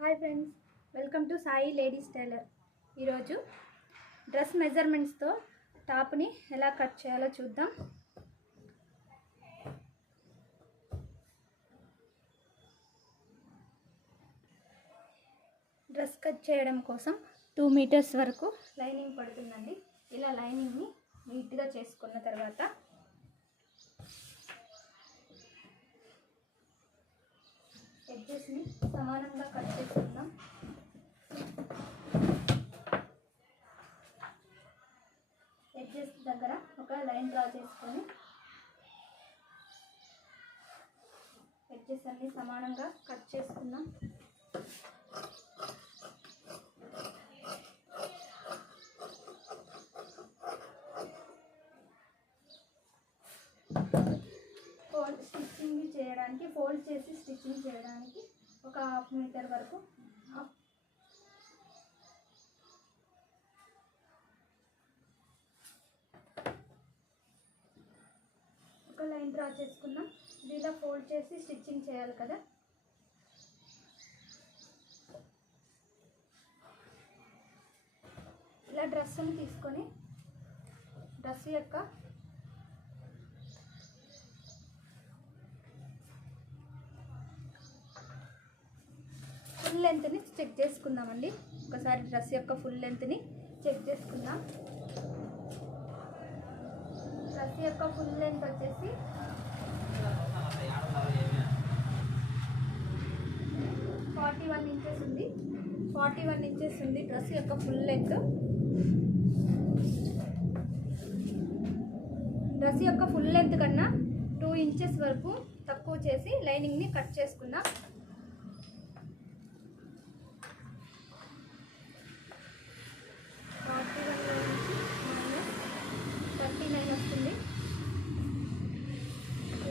Hi friends, welcome to Sai ladies tailor. ఈరోజు dress మెజర్మెంట్స్తో టాప్ని ఎలా కట్ చేయాలో చూద్దాం. డ్రెస్ కట్ చేయడం కోసం 2 మీటర్స్ వరకు లైనింగ్ పడుతుందండి. ఇలా లైనింగ్ని నీట్గా చేసుకున్న తర్వాత ఎడ్జెస్ని సమానంగా కట్ చేసుకుందాం. ఎడ్జెస్ దగ్గర ఒక లైన్ డ్రా చేసుకొని ఎడ్జెస్ అన్ని సమానంగా కట్ చేసుకుందాం. ఫోల్డ్ చేసి స్టిచ్చింగ్ చేయడానికి ఒక 1/2 మీటర్ వరకు ఒక లైన్ డ్రా చేసుకున్నాం. ఇలా ఫోల్డ్ చేసి స్టిచ్చింగ్ చేయాలి కదా. ఇలా డ్రెస్సుని తీసుకొని డ్రెస్ యొక్క ఫుల్ లెంత్ని చెక్ చేసుకుందామండి. ఒకసారి డ్రెస్ యొక్క ఫుల్ లెంత్ని చెక్ చేసుకుందాం. డ్రెస్ యొక్క ఫుల్ లెంత్ వచ్చేసి 41 ఇంచెస్ ఉంది. 41 ఇంచెస్ ఉంది డ్రెస్ యొక్క ఫుల్ లెంత్. డ్రెస్ యొక్క ఫుల్ లెంత్ కన్నా 2 ఇంచెస్ వరకు తక్కువ చేసి లైనింగ్ని కట్ చేసుకుందాం.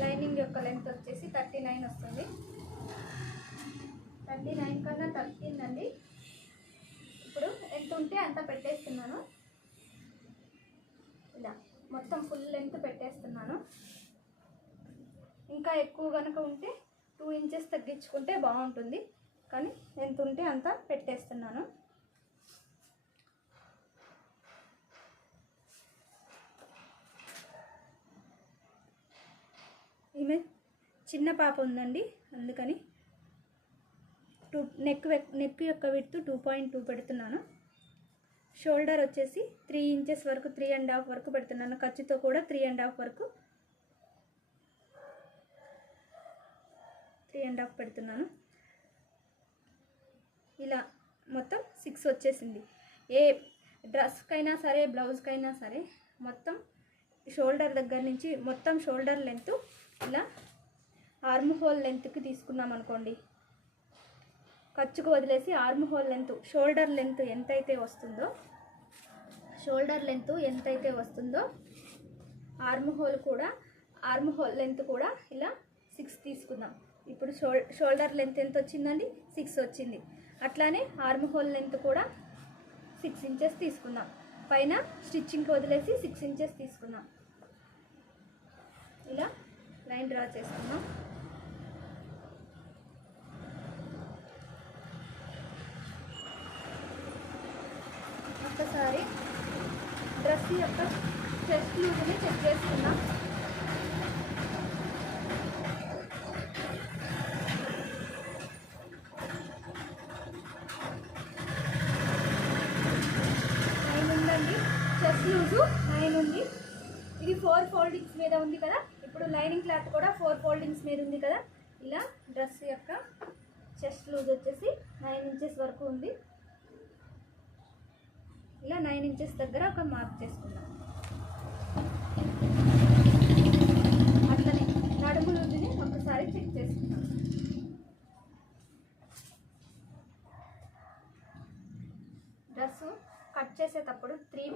లైనింగ్ యొక్క లెంత్ వచ్చేసి 39 వస్తుంది. 39 కన్నా తగ్గిందండి. ఇప్పుడు ఎంత ఉంటే అంత పెట్టేస్తున్నాను. ఇలా మొత్తం ఫుల్ లెంత్ పెట్టేస్తున్నాను. ఇంకా ఎక్కువ కనుక ఉంటే 2 ఇంచెస్ తగ్గించుకుంటే బాగుంటుంది, కానీ ఎంత ఉంటే అంత పెట్టేస్తున్నాను. ఈమె చిన్న పాప ఉందండి, అందుకని నెక్ యొక్క విడ్త్ 2.2 పెడుతున్నాను. షోల్డర్ వచ్చేసి 3 ఇంచెస్ వరకు 3.5 వరకు పెడుతున్నాను. ఖర్చుతో కూడా 3.5 వరకు 3.5 పెడుతున్నాను. ఇలా మొత్తం 6 వచ్చేసింది. ఏ డ్రెస్కైనా సరే బ్లౌజ్కైనా సరే మొత్తం షోల్డర్ దగ్గర నుంచి మొత్తం షోల్డర్ లెంత్ ఇలా ఆర్మ్ హోల్ లెంత్కి తీసుకున్నాం అనుకోండి. ఖర్చుకు వదిలేసి arm whole length shoulder length ఎంతైతే వస్తుందో ఆర్మ్ హోల్ లెంత్ కూడా ఇలా 6 తీసుకుందాం. ఇప్పుడు షోల్డర్ లెంత్ ఎంత వచ్చిందండి? 6 వచ్చింది. అట్లానే ఆర్మ్ హోల్ లెంత్ కూడా 6 ఇంచెస్ తీసుకుందాం. పైన స్టిచ్చింగ్కి వదిలేసి 6 ఇంచెస్ తీసుకుందాం. ఇలా లైన్ డ్రా చేసుకుందాం. ఒకసారి డ్రెస్ యొక్క చెస్ట్ లూజ్ని చెక్ చేసుకుందాం. చెస్ట్ లూజు 9 ఉంది. ఇది 4 ఫోల్డింగ్స్ మీద ఉంది కదా. ఇప్పుడు లైనింగ్ క్లాత్ కూడా 4 ఫోల్డింగ్స్ మీద ఉంది కదా. ఇలా డ్రెస్ యొక్క చెస్ట్ లూజ్ వచ్చేసి 9 ఇంచెస్ వరకు ఉంది. ఇలా 9 ఇంచెస్ దగ్గర ఒక మార్క్ చేసుకుందాం. అట్లనే నడుము లూజ్ని ఒకసారి చెక్ చేసుకుందాం. డ్రెస్ కట్ చేసేటప్పుడు 3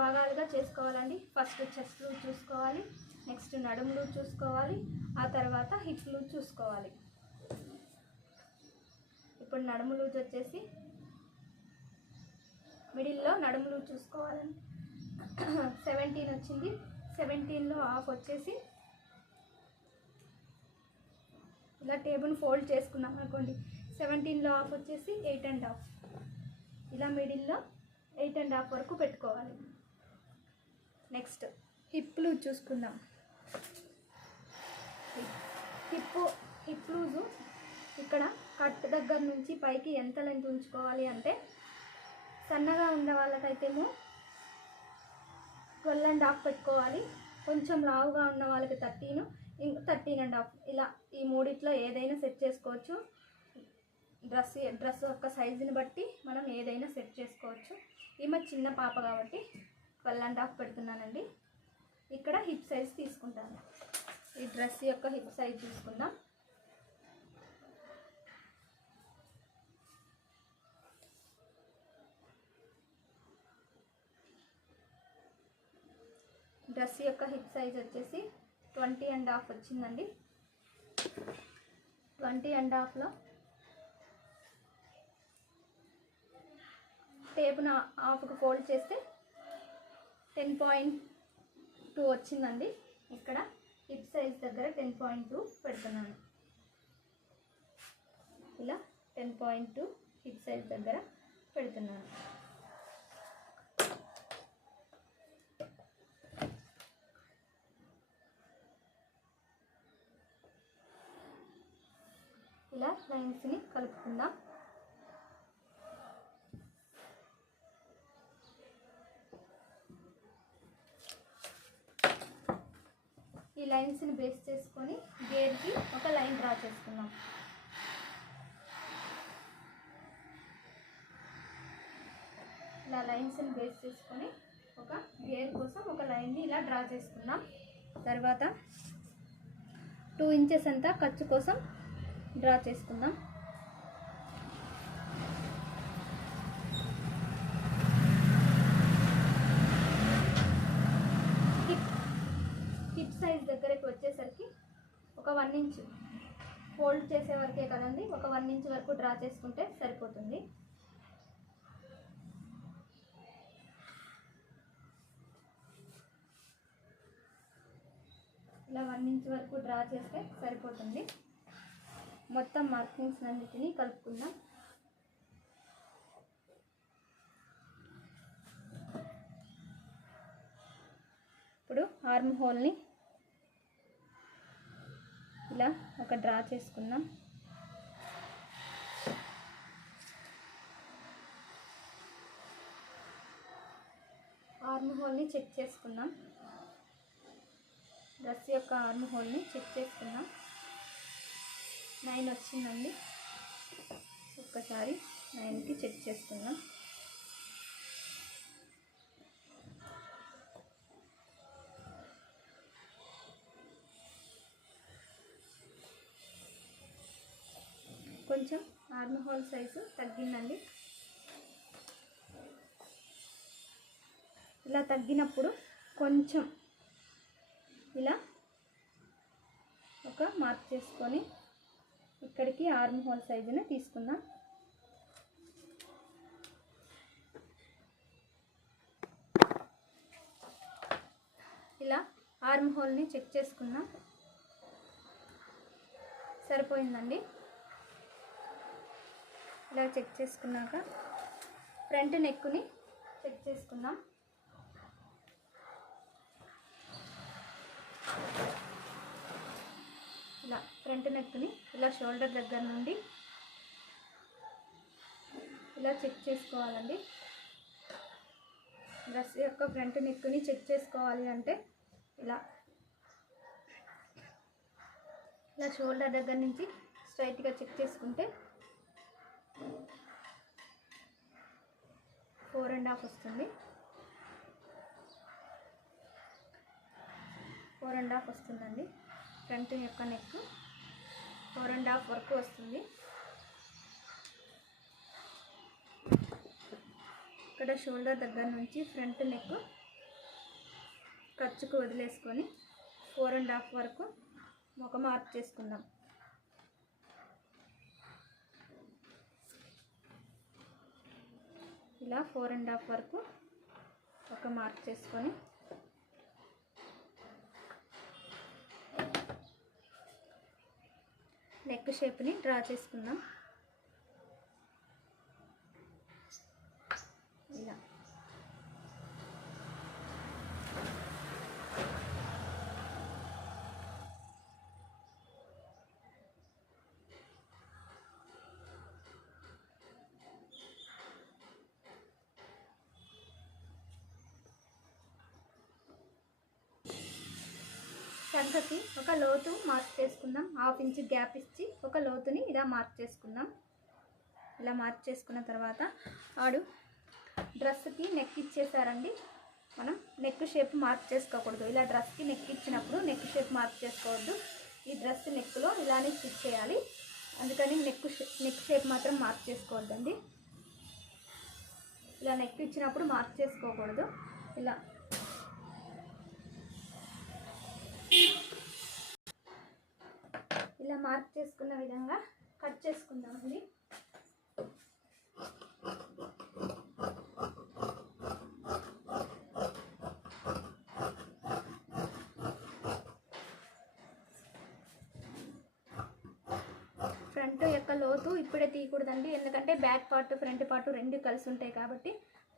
భాగాలుగా చేసుకోవాలండి. ఫస్ట్ చెస్ట్ లూజ్ చూసుకోవాలి, నెక్స్ట్ నడుము లూజ్ చూసుకోవాలి, ఆ తర్వాత హిప్ లూజ్ చూసుకోవాలి. ఇప్పుడు నడుము లూజ్ వచ్చేసి మిడిల్లో నడుము లూజ్ చూసుకోవాలండి. 17 వచ్చింది. 17లో హాఫ్ వచ్చేసి ఇలా టేబుల్ ఫోల్డ్ చేసుకున్నాం అనుకోండి, 17లో హాఫ్ వచ్చేసి 8.5, ఇలా మిడిల్లో 8.5 వరకు పెట్టుకోవాలి. నెక్స్ట్ హిప్ లూజ్ చూసుకుందాం. హిప్ లూజు ఇక్కడ కట్ దగ్గర నుంచి పైకి ఎంత లెంత్ ఉంచుకోవాలి అంటే, సన్నగా ఉన్న వాళ్ళకైతేమో 12.5 పెట్టుకోవాలి, కొంచెం లావుగా ఉన్న వాళ్ళకి 13, 13.5, ఇలా ఈ మూడిట్లో ఏదైనా సెట్ చేసుకోవచ్చు. డ్రెస్ యొక్క సైజుని బట్టి మనం ఏదైనా సెట్ చేసుకోవచ్చు. ఈమె చిన్న పాప కాబట్టి 12.5 పెడుతున్నానండి. ఇక్కడ హిప్ సైజ్ తీసుకుంటాను. ఈ డ్రెస్ యొక్క హిప్ సైజ్ తీసుకుందాం. డ్రెస్ యొక్క హిప్ సైజ్ వచ్చేసి 20.5 వచ్చిందండి. 20.5లో టేపును హాఫ్కి ఫోల్డ్ చేస్తే 10.2 వచ్చిందండి. ఇక్కడ హిప్ సైజ్ దగ్గర 10.2 పెడుతున్నాను. ఇలా 10.2 హిప్ సైజ్ దగ్గర పెడుతున్నాను. ఇలా లైన్స్ని కలుపుకుందాం. ఈ లైన్స్ని బేస్ చేసుకొని గేర్కి ఒక లైన్ డ్రా చేసుకుందాం. ఇలా లైన్స్ని బేస్ చేసుకొని ఒక గేర్ కోసం ఒక లైన్ని ఇలా డ్రా చేసుకుందాం. తర్వాత 2 ఇంచెస్ అంతా ఖర్చు కోసం డ్రా చేసుకుందాం. హిప్ సైజ్ దగ్గరికి వచ్చేసరికి ఒక 1 ఇంచ్ ఫోల్డ్ చేసే వరకే కదండి, ఒక 1 ఇంచ్ వరకు డ్రా చేసుకుంటే సరిపోతుంది. ఇలా 1 ఇంచ్ వరకు డ్రా చేస్తే సరిపోతుంది. మొత్తం మార్కింగ్స్ అన్నిటినీ కలుపుకుందాం. ఇప్పుడు ఆర్మ్ హోల్ని ఇలా ఒక డ్రా చేసుకుందాం. ఆర్మ్ హోల్ని చెక్ చేసుకుందాం. డ్రెస్ యొక్క ఆర్మ్ హోల్ని చెక్ చేసుకుందాం. 9 వచ్చిందండి. ఒక్కసారి 9కి చెక్ చేసుకుందాం. కొంచెం ఆర్మ్ హోల్ సైజు తగ్గిందండి. ఇలా తగ్గినప్పుడు కొంచెం ఇలా ఒక మార్క్ చేసుకొని ఇక్కడికి ఆర్మ్ హోల్ సైజుని తీసుకుందాం. ఇలా ఆర్మ్ హోల్ని చెక్ చేసుకుందాం. సరిపోయిందండి. ఇలా చెక్ చేసుకున్నాక ఫ్రంట్ నెక్ని చెక్ చేసుకుందాం. ఇలా ఫ్రంట్ నెక్ని ఇలా షోల్డర్ దగ్గర నుండి ఇలా చెక్ చేసుకోవాలండి. డ్రెస్ యొక్క ఫ్రంట్ నెక్ని చెక్ చేసుకోవాలి అంటే ఇలా షోల్డర్ దగ్గర నుంచి స్ట్రైట్గా చెక్ చేసుకుంటే 4.5 వస్తుంది. 4.5 వస్తుందండి. ఫ్రంట్ యొక్క నెక్ 4.5 వరకు వస్తుంది. ఇక్కడ షోల్డర్ దగ్గర నుంచి ఫ్రంట్ నెక్ ఖర్చుకు వదిలేసుకొని 4.5 వరకు ఒక మార్క్ చేసుకుందాం. ఇలా 4.5 వరకు ఒక మార్క్ చేసుకొని నెక్ షేప్ని డ్రా చేసుకుందాం. ఇలా చంకకి ఒక లోతు మార్క్ చేసుకుందాం. 1/2 ఇంచ్ గ్యాప్ ఇచ్చి ఒక లోతుని ఇలా మార్క్ చేసుకుందాం. ఇలా మార్క్ చేసుకున్న తర్వాత ఆడు డ్రెస్కి నెక్ ఇచ్చేసారండి. మనం నెక్ షేప్ మార్క్ చేసుకోకూడదు. ఇలా డ్రెస్కి నెక్ ఇచ్చినప్పుడు నెక్ షేప్ మార్క్ చేసుకోవద్దు. ఈ డ్రెస్ నెక్లో ఇలానే స్టిచ్ చేయాలి. అందుకని నెక్ షేప్ మాత్రం మార్క్ చేసుకోవద్దండి. ఇలా నెక్ ఇచ్చినప్పుడు మార్క్ చేసుకోకూడదు. ఇలా మార్క్ చేసుకున్న విధంగా కట్ చేసుకుందామండి. ఫ్రంట్ యొక్క లోతు ఇప్పుడే తీయకూడదండి, ఎందుకంటే బ్యాక్ పార్ట్ ఫ్రంట్ పార్ట్ రెండు కలిసి ఉంటాయి కాబట్టి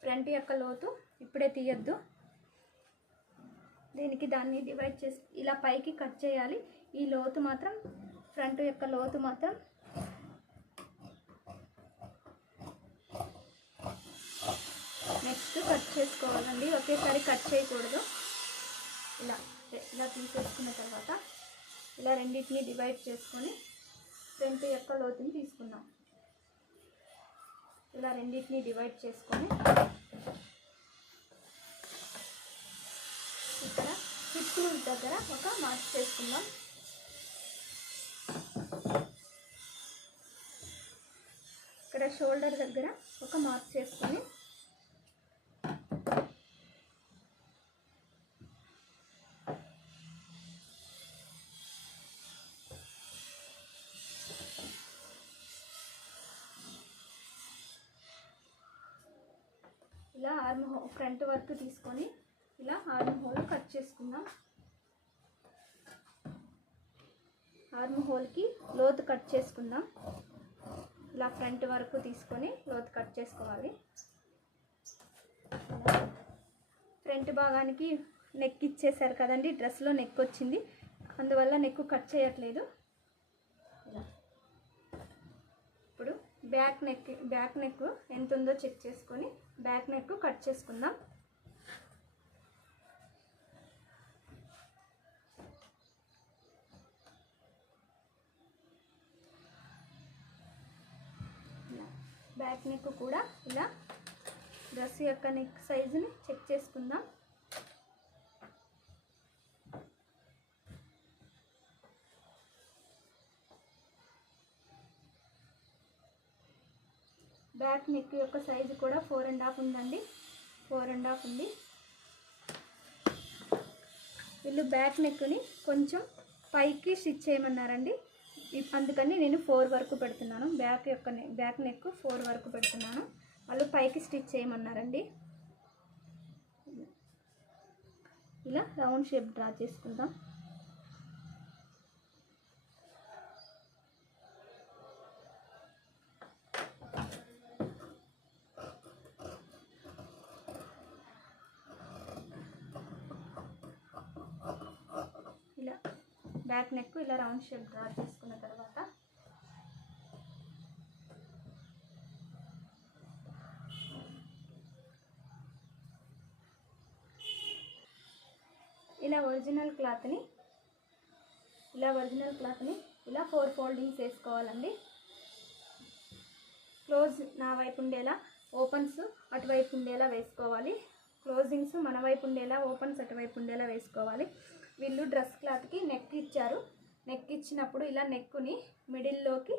ఫ్రంట్ యొక్క లోతు ఇప్పుడే తీయొద్దు. దీనికి దాన్ని డివైడ్ చేసి ఇలా పైకి కట్ చేయాలి. ఈ లోతు మాత్రం ఫ్రంట్ యొక్క లోతు మాత్రం నెక్స్ట్ కట్ చేసుకోవాలండి. ఒకేసారి కట్ చేయకూడదు. ఇలా తీసేసుకున్న తర్వాత ఇలా రెండింటిని డివైడ్ చేసుకొని ఫ్రంట్ యొక్క లోతుని తీసుకుందాం. ఇలా రెండింటిని డివైడ్ చేసుకొని ఇక్కడ హిప్ లూజ్ దగ్గర ఒక మార్క్ చేసుకుందాం. ఇక్కడ షోల్డర్ దగ్గర ఒక మార్క్ చేసుకొని ఇలా ఆర్మ్ హోల్ ఫ్రంట్ వర్క్ తీసుకొని ఇలా ఆర్మ్ హోల్ కట్ చేసుకుందాం. ఆర్మ్ హోల్కి లోతు కట్ చేసుకుందాం. ఇలా ఫ్రంట్ వరకు తీసుకొని లోతు కట్ చేసుకోవాలి. ఫ్రంట్ భాగానికి నెక్ ఇచ్చేసారు కదండి, డ్రెస్లో నెక్ వచ్చింది, అందువల్ల నెక్ కట్ చేయట్లేదు. ఇప్పుడు బ్యాక్ నెక్ ఎంత ఉందో చెక్ చేసుకొని బ్యాక్ నెక్ కట్ చేసుకుందాం. బ్యాక్ నెక్ కూడా ఇలా డ్రెస్ యొక్క నెక్ సైజుని చెక్ చేసుకుందాం. బ్యాక్ నెక్ యొక్క సైజు కూడా 4.5 ఉందండి. 4.5 ఉంది. వీళ్ళు బ్యాక్ నెక్ని కొంచెం పైకి స్టిచ్ చేయమన్నారండి, అందుకని నేను 4 వరకు పెడుతున్నాను. బ్యాక్ నెక్ 4 వరకు పెడుతున్నాను. వాళ్ళు పైకి స్టిచ్ చేయమన్నారండి. ఇలా రౌండ్ షేప్ డ్రా చేసుకుందాం. ఇలా బ్యాక్ నెక్ ఇలా రౌండ్ షేప్ డ్రా చేసుకున్న తర్వాత ఇలా ఒరిజినల్ క్లాత్ని ఇలా 4 ఫోల్డింగ్స్ వేసుకోవాలండి. క్లోజ్ నా వైపు ఉండేలా, ఓపెన్స్ అటువైపు ఉండేలా వేసుకోవాలి. క్లోజింగ్స్ మన వైపు ఉండేలా, ఓపెన్స్ అటువైపు ఉండేలా వేసుకోవాలి. వీళ్ళు డ్రెస్ క్లాత్కి నెక్ ఇచ్చారు. నెక్ ఇచ్చినప్పుడు ఇలా నెక్ని మిడిల్లోకి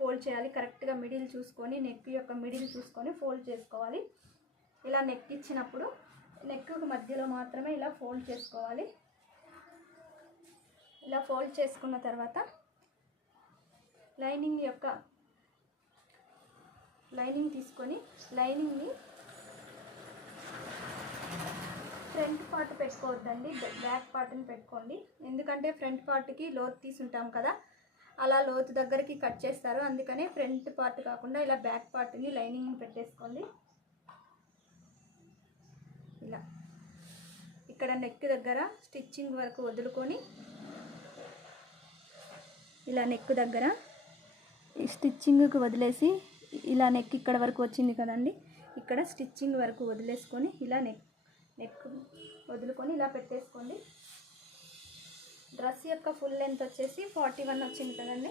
ఫోల్డ్ చేయాలి. కరెక్ట్గా మిడిల్ చూసుకొని, నెక్ యొక్క మిడిల్ చూసుకొని ఫోల్డ్ చేసుకోవాలి. ఇలా నెక్ ఇచ్చినప్పుడు నెక్ మధ్యలో మాత్రమే ఇలా ఫోల్డ్ చేసుకోవాలి. ఇలా ఫోల్డ్ చేసుకున్న తర్వాత లైనింగ్ తీసుకొని లైనింగ్ని ఫ్రంట్ పార్ట్ పెట్టుకోవద్దండి, బ్యాక్ పార్ట్ని పెట్టుకోండి. ఎందుకంటే ఫ్రంట్ పార్ట్కి లోతు తీసుంటాం కదా, అలా లోతు దగ్గరికి కట్ చేస్తారు. అందుకనే ఫ్రంట్ పార్ట్ కాకుండా ఇలా బ్యాక్ పార్ట్ని లైనింగ్ని పెట్టేసుకోండి. ఇలా ఇక్కడ నెక్ దగ్గర స్టిచ్చింగ్ వరకు వదులుకొని ఇలా నెక్ దగ్గర స్టిచ్చింగ్కి వదిలేసి ఇలా నెక్ ఇక్కడ వరకు వచ్చింది కదండి, ఇక్కడ స్టిచ్చింగ్ వరకు వదిలేసుకొని ఇలా నెక్ వదులుకొని ఇలా పెట్టేసుకోండి. డ్రెస్ యొక్క ఫుల్ లెంత్ వచ్చేసి 41 వచ్చింది కదండి.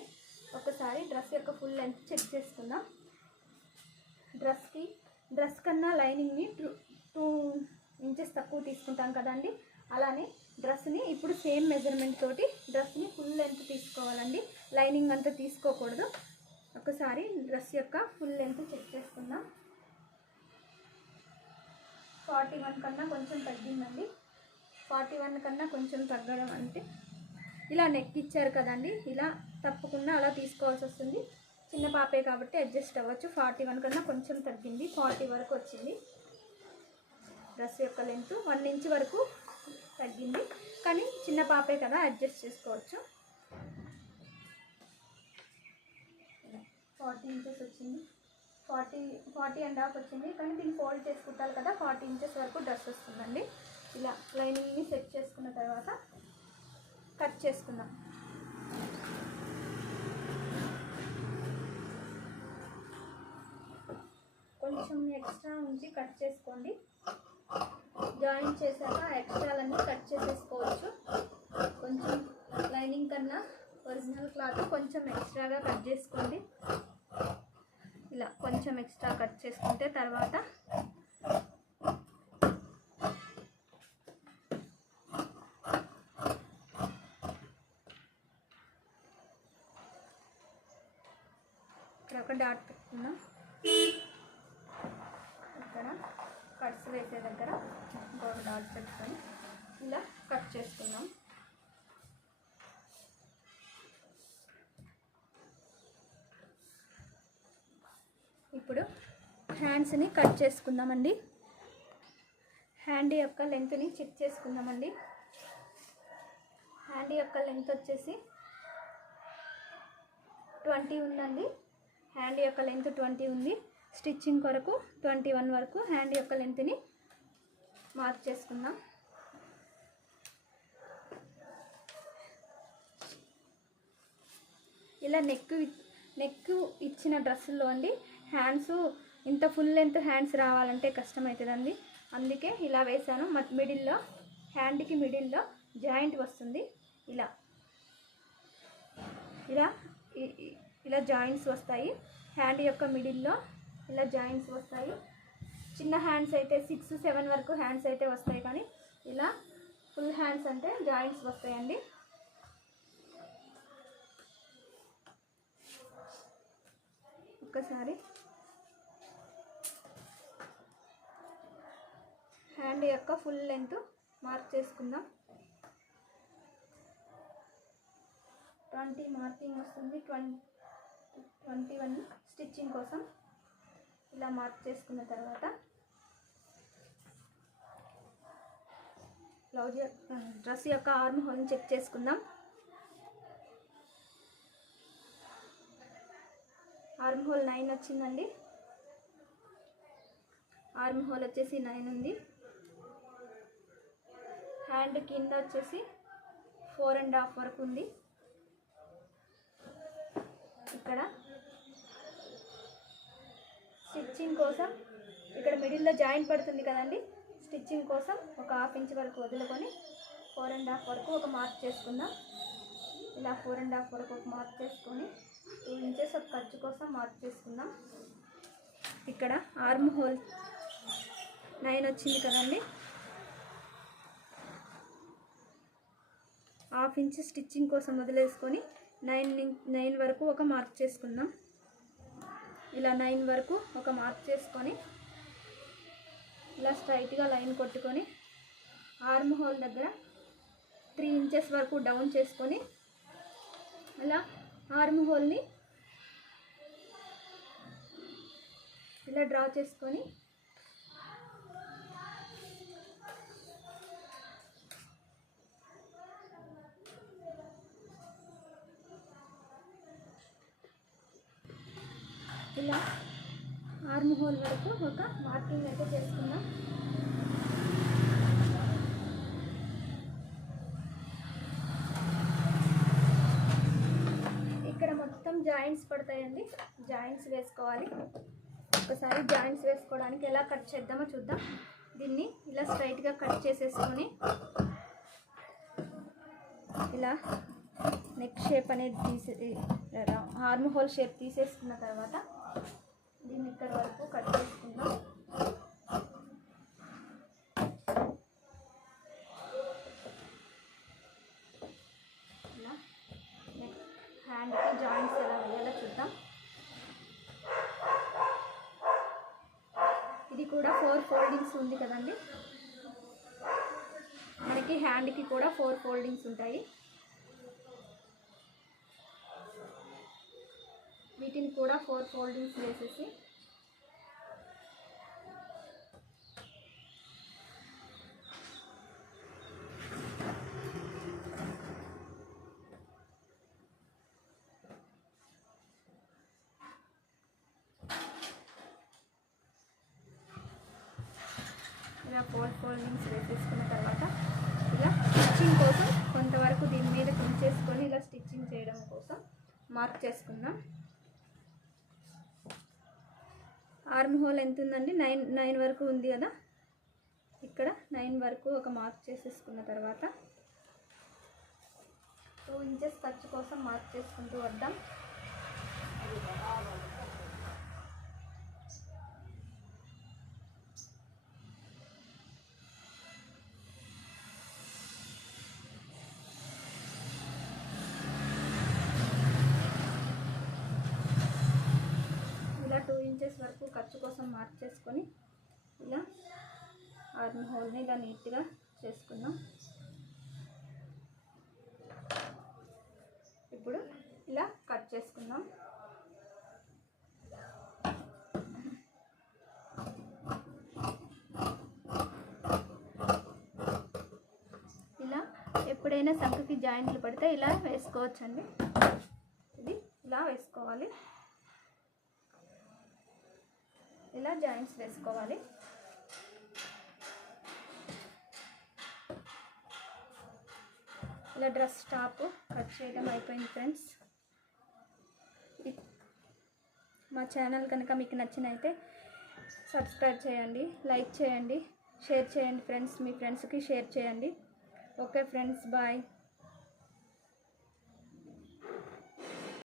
ఒకసారి డ్రెస్ యొక్క ఫుల్ లెంత్ చెక్ చేసుకుందాం. డ్రెస్ కన్నా లైనింగ్ని 2 ఇంచెస్ తక్కువ తీసుకుంటాం కదండి. అలానే డ్రెస్ని ఇప్పుడు సేమ్ మెజర్మెంట్ తోటి డ్రెస్ని ఫుల్ లెంత్ తీసుకోవాలండి, లైనింగ్ అంతా తీసుకోకూడదు. ఒకసారి డ్రెస్ యొక్క ఫుల్ లెంత్ చెక్ చేసుకుందాం. 41 కన్నా కొంచెం తగ్గిందండి. 41 కన్నా కొంచెం తగ్గడం అంటే ఇలా నెక్ ఇచ్చారు కదండి, ఇలా తప్పకుండా అలా తీసుకోవాల్సి వస్తుంది. చిన్న పాపే కాబట్టి అడ్జస్ట్ అవ్వచ్చు. 41 కన్నా కొంచెం తగ్గింది, 40 వరకు వచ్చింది. డ్రెస్ యొక్క లెంత్ 1 ఇంచ్ వరకు తగ్గింది, కానీ చిన్న పాపే కదా అడ్జస్ట్ చేసుకోవచ్చు. 40 ఇంచెస్ వచ్చింది, 40.5 వచ్చింది. కానీ దీన్ని ఫోల్డ్ చేసి కుట్టాలి కదా, 40 ఇంచెస్ వరకు డ్రెస్ వస్తుందండి. ఇలా లైనింగ్ని సెట్ చేసుకున్న తర్వాత కట్ చేసుకుందాం. కొంచెం ఎక్స్ట్రా ఉంచి కట్ చేసుకోండి. జాయిన్ చేశాక ఎక్స్ట్రాలన్నీ కట్ చేసేసుకోవచ్చు. కొంచెం లైనింగ్ కన్నా ఒరిజినల్ క్లాత్ కొంచెం ఎక్స్ట్రాగా కట్ చేసుకోండి. ఇలా కొంచెం ఎక్స్ట్రా కట్ చేసుకుంటే తర్వాత ఇక్కడ ఒక డాట్ పెట్టుకుందాం. ఇక్కడ కట్స్ వేసే దగ్గర ఇంకొక డాట్ పెట్టుకొని ఇలా కట్ చేసుకుందాం. ఇప్పుడు హ్యాండ్స్ని కట్ చేసుకుందామండి. హ్యాండ్ యొక్క లెంత్ని చెక్ చేసుకుందామండి. హ్యాండ్ యొక్క లెంత్ వచ్చేసి 20 ఉందండి. హ్యాండ్ యొక్క లెంత్ 20 ఉంది. స్టిచ్చింగ్ కొరకు 21 వరకు హ్యాండ్ యొక్క లెంత్ని మార్క్ చేసుకుందాం. ఇలా నెక్ ఇచ్చిన డ్రెస్సుల్లో అండి హ్యాండ్స్ ఇంత ఫుల్ లెంత్ హ్యాండ్స్ రావాలంటే కష్టమవుతుందండి. అందుకే ఇలా వేసాను. మిడిల్లో హ్యాండ్కి మిడిల్లో జాయింట్ వస్తుంది. ఇలా జాయింట్స్ వస్తాయి. హ్యాండ్ యొక్క మిడిల్లో ఇలా జాయింట్స్ వస్తాయి. చిన్న హ్యాండ్స్ అయితే 6-7 వరకు హ్యాండ్స్ అయితే వస్తాయి, కానీ ఇలా ఫుల్ హ్యాండ్స్ అంటే జాయింట్స్ వస్తాయండి. ఒక్కసారి హ్యాండ్ యొక్క ఫుల్ లెంత్ మార్క్ చేసుకుందాం. 20 మార్కింగ్ వస్తుంది. 21 స్టిచ్చింగ్ కోసం ఇలా మార్క్ చేసుకున్న తర్వాత డ్రెస్ యొక్క ఆర్మ్ హోల్ని చెక్ చేసుకుందాం. ఆర్మ్ హోల్ 9 వచ్చిందండి. ఆర్మ్ హోల్ వచ్చేసి 9 ఉంది. హ్యాండ్ కింద వచ్చేసి 4.5 వరకు ఉంది. ఇక్కడ స్టిచ్చింగ్ కోసం ఇక్కడ మిడిల్లో జాయింట్ పడుతుంది కదండి, స్టిచ్చింగ్ కోసం ఒక 1/2 ఇంచ్ వరకు వదులుకొని 4.5 వరకు ఒక మార్క్ చేసుకుందాం. ఇలా 4.5 వరకు ఒక మార్క్ చేసుకొని 2 ఇంచెస్ ఒక ఖర్చు కోసం మార్క్ చేసుకుందాం. ఇక్కడ ఆర్మ్ హోల్ 9 వచ్చింది కదండి, 1/2 ఇంచ్ స్టిచ్చింగ్ కోసం వదిలేసుకొని 9 వరకు ఒక మార్క్ చేసుకుందాం. ఇలా 9 వరకు ఒక మార్క్ చేసుకొని ఇలా స్ట్రైట్గా లైన్ కొట్టుకొని ఆర్మ్ హోల్ దగ్గర 3 ఇంచెస్ వరకు డౌన్ చేసుకొని ఇలా ఆర్మ్ హోల్ని ఇలా డ్రా చేసుకొని ఇలా ఆర్మ్ హోల్ వరకు ఒక మార్కింగ్ అయితే చేసుకుందాం. ఇక్కడ మొత్తం జాయింట్స్ పడతాయండి, జాయింట్స్ వేసుకోవాలి. ఒకసారి జాయింట్స్ వేసుకోవడానికి ఎలా కట్ చేద్దామో చూద్దాం. దీన్ని ఇలా స్ట్రైట్గా కట్ చేసేసుకొని ఇలా నెక్ షేప్ అనేది ఆర్మ్ హోల్ షేప్ తీసేసుకున్న తర్వాత దీన్ని ఇక్కడ వరకు కట్ చేసుకుందాం. ఇలా నెక్ హ్యాండ్కి జాయింట్స్ ఎలా వేయాలో చూద్దాం. ఇది కూడా 4 ఫోల్డింగ్స్ ఉంది కదండి, మనకి హ్యాండ్కి కూడా 4 ఫోల్డింగ్స్ ఉంటాయి. వీటిని కూడా 4 ఫోల్డింగ్స్ వేసేసి ఇలా 4 ఫోల్డింగ్స్ వేసేసుకున్న తర్వాత ఇలా స్టిచ్చింగ్ కోసం కొంతవరకు దీని మీద కుంచేసుకొని ఇలా స్టిచ్చింగ్ చేయడం కోసం మార్క్ చేసుకుందాం. ఆర్మ్ హోల్ ఎంత ఉందండి, 9 వరకు ఉంది కదా. ఇక్కడ 9 వరకు ఒక మార్క్ చేసేసుకున్న తర్వాత 2 ఇంచెస్ ఖర్చు కోసం మార్క్ చేసుకుంటూ వద్దాం. ఇలా 2 ఇంచెస్ వరకు ఖర్చు కోసం మార్క్ చేసుకొని ఇలా ఆర్మ్ హోల్ని ఇలా నీట్గా చేసుకుందాం. ఇప్పుడు ఇలా కట్ చేసుకుందాం. ఇలా ఎప్పుడైనా సంఖకి జాయింట్లు పడితే ఇలా వేసుకోవచ్చండి. ఇది ఇలా వేసుకోవాలి, ఇలా జాయింట్స్ వేసుకోవాలి. ఇలా డ్రెస్ టాప్ కట్ చేయడం అయిపోయింది ఫ్రెండ్స్. మా ఛానల్ కనుక మీకు నచ్చినైతే సబ్స్క్రైబ్ చేయండి, లైక్ చేయండి, షేర్ చేయండి ఫ్రెండ్స్. మీ ఫ్రెండ్స్కి షేర్ చేయండి. Okay friends, bye.